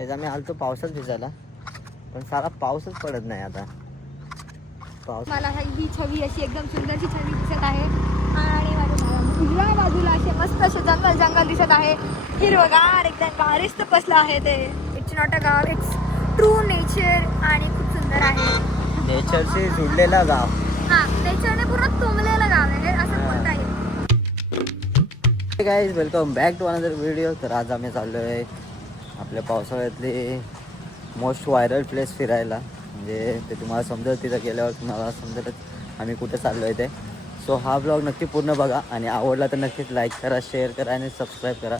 आम्ही आलतो पावसात भिजायला, पण सारा पाऊसच पडत नाही आता. पाऊस मला ही छवी अशी एकदम सुंदरशी छवी दिसत आहे आणि माझ्या उजव्या बाजूला असे मस्त असे जंगल जंगल दिसत आहे. हिरवगार एकदम गारिस्त बसलं आहे ते. इट्स नॉट अ गाव, इट्स ट्रू नेचर आणि खूप सुंदर आहे. नेचरशी जुडलेला गाव. हा, नेचरने पूर्ण तुंबलेलं गाव आहे असं बोलता येईल. Guys, welcome back to another video. तर आज आम्ही चाललो आहे आपल्या पावसाळ्यातली मोस्ट व्हायरल प्लेस फिरायला. म्हणजे ते तुम्हाला समजेल, तिथं गेल्यावर तुम्हाला समजेल आम्ही कुठे चाललो आहे ते. सो हा ब्लॉग नक्की पूर्ण बघा आणि आवडला तर नक्कीच लाईक करा, शेअर करा आणि सबस्क्राईब करा.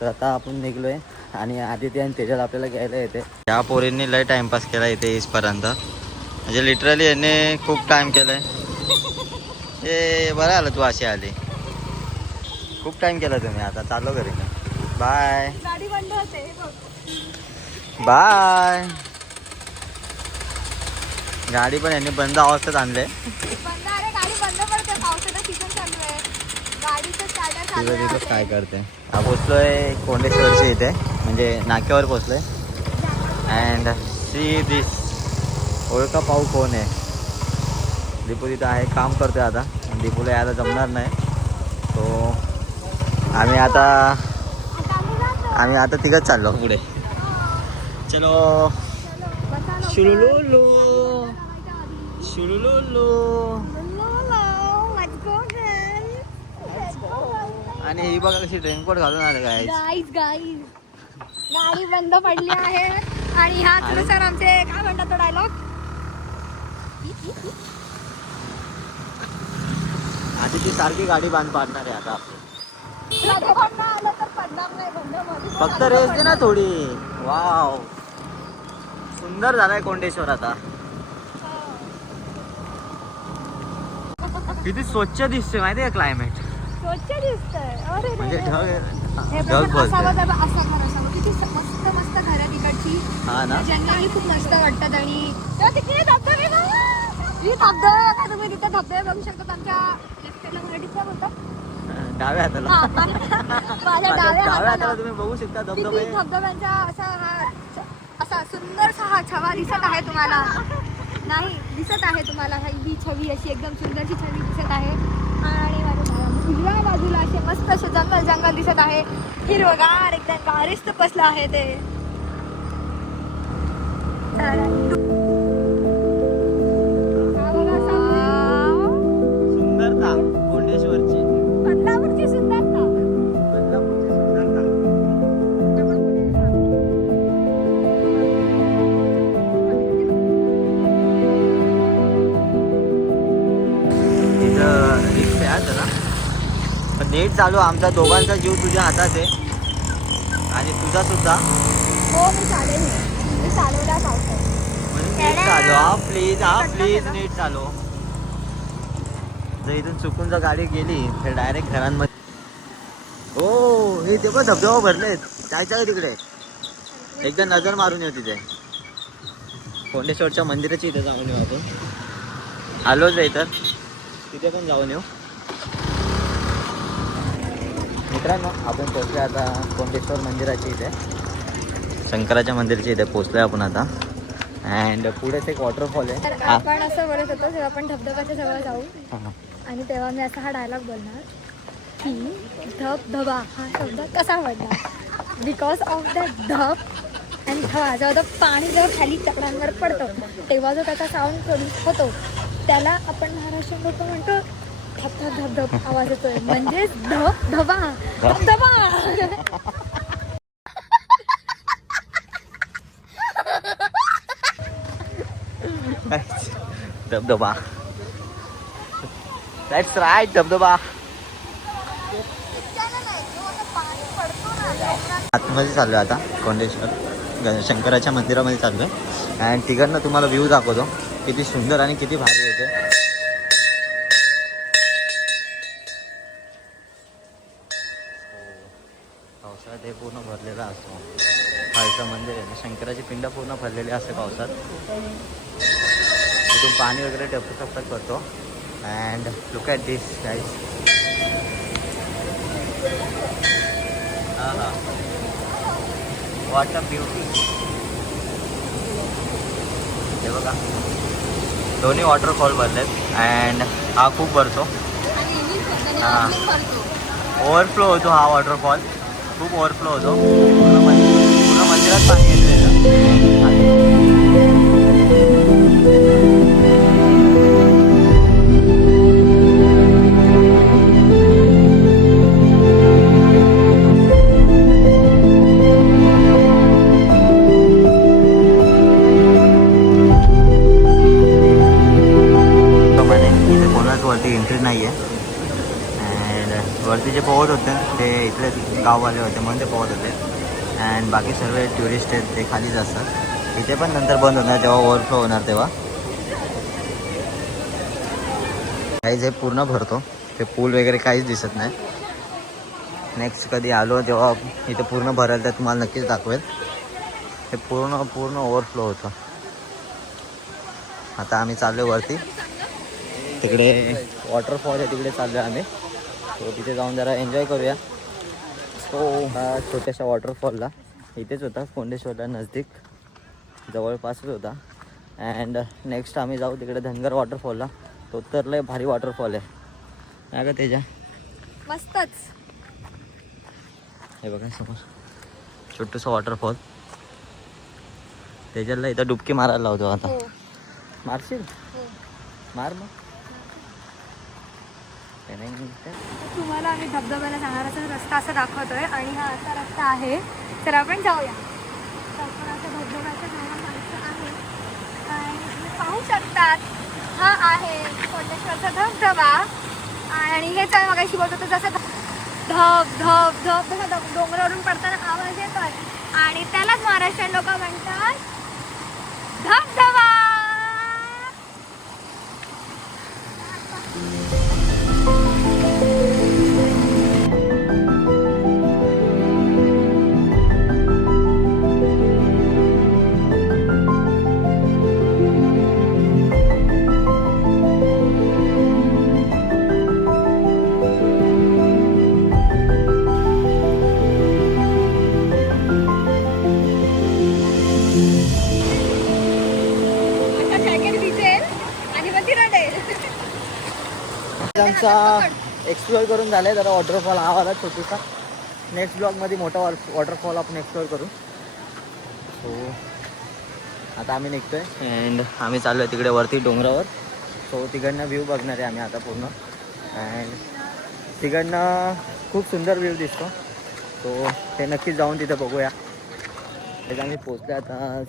तर आता आपण निघलो आहे आणि आदित्य आणि तेजल आपल्याला घ्यायला येते. या पोरींनी लय टाईमपास केला इथे इसपर्यंत. म्हणजे लिटरली यांनी खूप टाईम केलं आहे. हे बरं आलं तू अशी आली. खूप टाइम केला तुम्ही. आता चाललो घरी. बाय. गाडी बंद होते बाय. गाडी पण यांनी बंद अवस्थेत आणले. बंद. अरे गाडी बंद पडते, पावसाचा सीझन चालू आहे. गाडीचं स्टार्टर चालू आहे. काय करते. हा पोचलोय कोंडेश्वरच्या इथे, म्हणजे नाक्यावर पोचलोय. And see this. ओळखा पाहू कोण आहे. दीपू तिथं आहे, काम करतोय आता. दीपूला यायला जमणार नाही. तो आम्ही आता तिघच चाललो पुढे. चलो शुलुलुलु शुलुलुलु. आणि ही बघा कशी रेनकोट घालून आले. गाईज गाडी बंद पडली आहे आणि ह्याच नुसार आमचे काय म्हणतात तो डायलॉग. आधी ती सारखी गाडी बांध पाडणार आहे आता. फक्त रेस दे ना थोडी. वाव, सुंदर झालाय कोंडेश्वर आता. किती स्वच्छ दिसते माहितीये का क्लायमेट. स्वच्छ दिसतंय. म्हणजे ढग बोलतोय. किती मस्त मस्त घर तिकडची. हा ना, जंगली खूप मस्त वाटतात. आणि तिकडे धबधबे काय तुम्ही तिथे धबधबे बघू शकतात. आमच्या लेफ्ट साईडला मराठीत काय बोलतात, डाव्या हाताला. माझ्या डाव्या हाताला तुम्ही बघू शकता धबधबे. धबधब्यांचा असा सुंदरसा हा छवा दिसत आहे तुम्हाला. नाही दिसत आहे तुम्हाला ही छवी अशी एकदम सुंदरशी छवी दिसत आहे. आणि माझ्या उजव्या बाजूला असे मस्त असे जंगल जंगल दिसत आहे. हिरवगार एकदम गारिस्त बसलं आहे ते. सुंदरता कोंडेश्वरची. बदलापूरची सुंदरता. रिक्षा आहे जरा, पण नेट चालू. आमचा दोघांचा जीव तुझ्या हातात आहे आणि तुझा सुद्धा. हो मी चालेल, मी चालवला पावसात. नीट चालू. हा प्लीज नीट चालू. जर इथून चुकून जर गाडी गेली तर डायरेक्ट घरांमध्ये. हो, हे ते पण धबधबा भरलेत. जायचं का तिकडे एकदा नजर मारून येऊ. तिथे कोंडेश्वरच्या मंदिराची इथे जाऊन येऊ आपण. आलोच आहे तर तिथे पण जाऊन येऊ. मित्रांनो, आपण पोचले आता कोंडेश्वर मंदिराची इथे, शंकराच्या मंदिराच्या इथे पोचलोय आपण आता. अँड पुढेच एक वॉटरफॉल आहे. तर आपण असं बोलत होतो जेव्हा आपण धबधब्याच्या जवळ जाऊ आणि तेव्हा मी असा हा डायलॉग बोलणार की धबधबा हा शब्द कसा पडला. बिकॉज ऑफ द धब आणि हवा. जेव्हा तो पाणी जेव्हा खाली चकड्यांवर पडतं तेव्हा जो त्याचा साऊंड होतो त्याला आपण महाराष्ट्रीयन लोक म्हणतो धब धब धब आवाज येतोय. म्हणजेच धबधबा. धबधबा. दॅट्स राईट, धबधबा. आतमध्ये चाललोय आता कोंडेश्वर शंकराच्या मंदिरामध्ये चाललोय. अँड तिकडनं तुम्हाला व्ह्यू दाखवतो किती सुंदर आणि किती भारी येते. पावसाळ्यात हे पूर्ण भरलेला असतो. खालचं मंदिर आहे, शंकराची पिंड पूर्ण भरलेली असते पावसात. तिथून पाणी वगैरे टपटप करतो. And look at this guys. What a beauty. हे बघा दोन्ही वॉटरफॉल भरलेत अँड हा खूप भरतो. हां ओव्हरफ्लो होतो हा वॉटरफॉल, खूप ओव्हरफ्लो होतो. पूर्ण मंदिरात पाणी येतं. वरती एंट्री नाही आहे अँड वरती जे पोहत होते ते इथले गाववाले होते म्हणून ते पोहत होते अँड बाकी सर्व टुरिस्ट आहेत ते खालीच असतात. इथे पण नंतर बंद होणार जेव्हा ओव्हरफ्लो होणार तेव्हा. काहीच हे पूर्ण भरतो, ते पूल वगैरे काहीच दिसत नाही. नेक्स्ट कधी आलो तेव्हा इथे पूर्ण भरायला तर तुम्हाला नक्कीच दाखवेल. हे पूर्ण ओव्हरफ्लो होतं. आता आम्ही चाललो वरती, तिकडे वॉटरफॉल आहे तिकडे चाललो आहे आम्ही. सो तिथे जाऊन जरा एन्जॉय करूया. सो छोट्याशा वॉटरफॉलला इथेच होता कोंडेश्वरला नजदीक जवळपासच होता. अँड नेक्स्ट आम्ही जाऊ तिकडे धनगर वॉटरफॉलला. तो तर लय भारी वॉटरफॉल आहे नाही का त्याच्या मस्तच. हे बघा समोर छोटंसं वॉटरफॉल. त्याच्याला इथं डुबकी मारायला लावतो आता. हो. मारशील? हो. मार मग. तुम्हाला आम्ही धबधब्याला जाणाराचा रस्ता असा दाखवतोय आणि हा असा रस्ता आहे. तर आपण जाऊया. धबधब्याच्या जवळ माणसं आहे आणि तुम्ही पाहू शकतात हा आहे कोंडेश्वरचा धबधबा. आणि हेच आहे मगाशी बोलतो तो जसं धब धब धब तसा डोंगरावरून पडताना आवाज येतोय आणि त्यालाच महाराष्ट्रीयन लोक म्हणतात धबधबा. आमचा एक्सप्लोअर करून झालं जरा वॉटरफॉल हा आला छोटूसा. नेक्स्ट ब्लॉगमध्ये मोठा वॉटरफॉल आपण एक्सप्लोअर करू. सो आता आम्ही निघतोय अँड आम्ही चाललो आहे तिकडे वरती डोंगरावर. सो तिकडनं व्ह्यू बघणार आहे आम्ही आता पूर्ण. अँड तिकडनं खूप सुंदर व्ह्यू दिसतो. सो ते नक्कीच जाऊन तिथं बघूया. त्याचं आम्ही पोचलो आता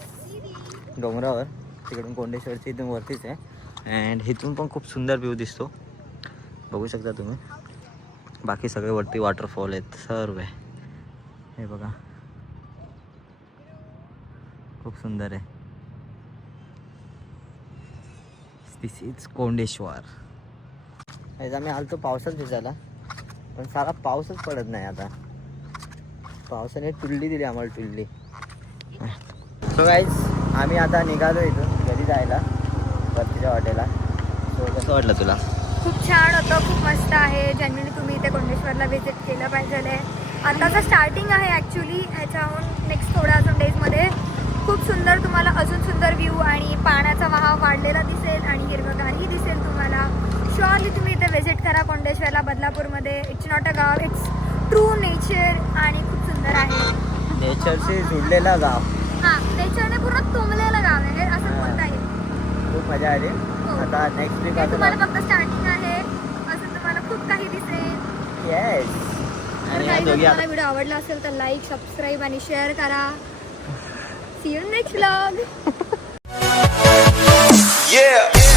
डोंगरावर. तिकडून कोंडेश्वरची इथून वरतीच आहे अँड इथून पण खूप सुंदर व्ह्यू दिसतो. बघू शकता तुम्ही. बाकी सगळे वरती वॉटरफॉल आहेत सर्व आहे. हे बघा खूप सुंदर आहे. दिस इज कोंडेश्वर. आज आम्ही आलतो पावसात भिजायला पण सारा पाऊसच पडत नाही. आता पावसाने टुल्ली दिली आम्हाला टुल्ली. सो गाईज आम्ही आता निघालो इथून घरी जायला वरतीच्या हॉटेलला. सो कसं वाटलं तुला? खूप छान होतं, खूप मस्त आहे. जनरली तुम्ही इथे कोंडेश्वरला व्हिजिट केलं पाहिजे. आताचं स्टार्टिंग आहे ॲक्च्युली. ह्याच्याहून नेक्स्ट थोड्या अजून डेजमध्ये खूप सुंदर तुम्हाला अजून सुंदर व्ह्यू आणि पाण्याचा वाहाव वाढलेला दिसेल आणि हिरवगारही दिसेल तुम्हाला. शुअरली तुम्ही इथे व्हिजिट करा कोंडेश्वरला बदलापूरमध्ये. इट्स नॉट अ गाव, इट्स ट्रू नेचर आणि खूप सुंदर आहे. नेचरशी जुडलेला गाव. हां नेचरने पूर्ण तुंबलेलं गाव आहे असं बोलता येईल. खूप मजा आली. आता नेक्स्ट वीक आता तुम्हाला फक्त स्टार्टिंग आहे असं तुम्हाला खूप काही दिसेल. येस. आणि जर तुम्हाला व्हिडिओ आवडला असेल तर लाईक, सबस्क्राईब आणि शेअर करा. See you next vlog. Yeah.